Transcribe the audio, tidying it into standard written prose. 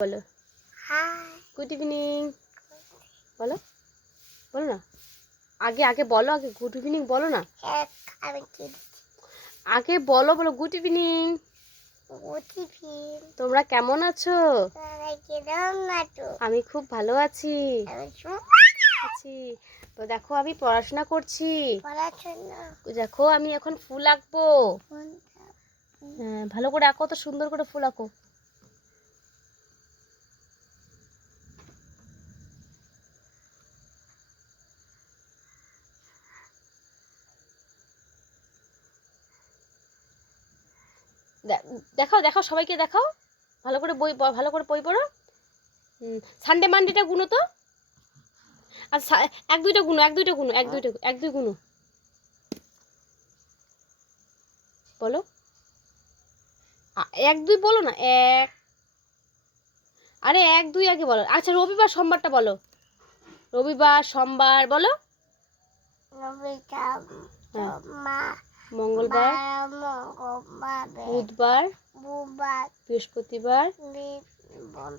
বলো hi good evening বলো বলো না আগে আগে বলো আগে গুড ইভিনিং বলো না এক আমি কি আগে বলো বলো গুড ইভিনিং টিফিন তোমরা কেমন আছো? তারা কিরম নাটু আমি খুব ভালো আছি আমি আছি তো দেখো আমি পড়াশোনা করছি পড়াশোনা দেখো আমি এখন ফুল আঁকবো হ্যাঁ ভালো করে আঁকো তো সুন্দর করে ফুল আঁকো দেখাও দেখাও সবাইকে দেখাও ভালো করে বই পড়ো সানডে মানডেটা গুনো তো আচ্ছা এক দুইটা গুনো এক দুই গুনো বলো এক দুই বলো না এক আরে এক দুই আগে বলো আচ্ছা রবিবার সোমবারটা বলো রবিবার সোমবার বলো মা মঙ্গলবার মঙ্গলবার বুধবার বুধবার বৃহস্পতিবার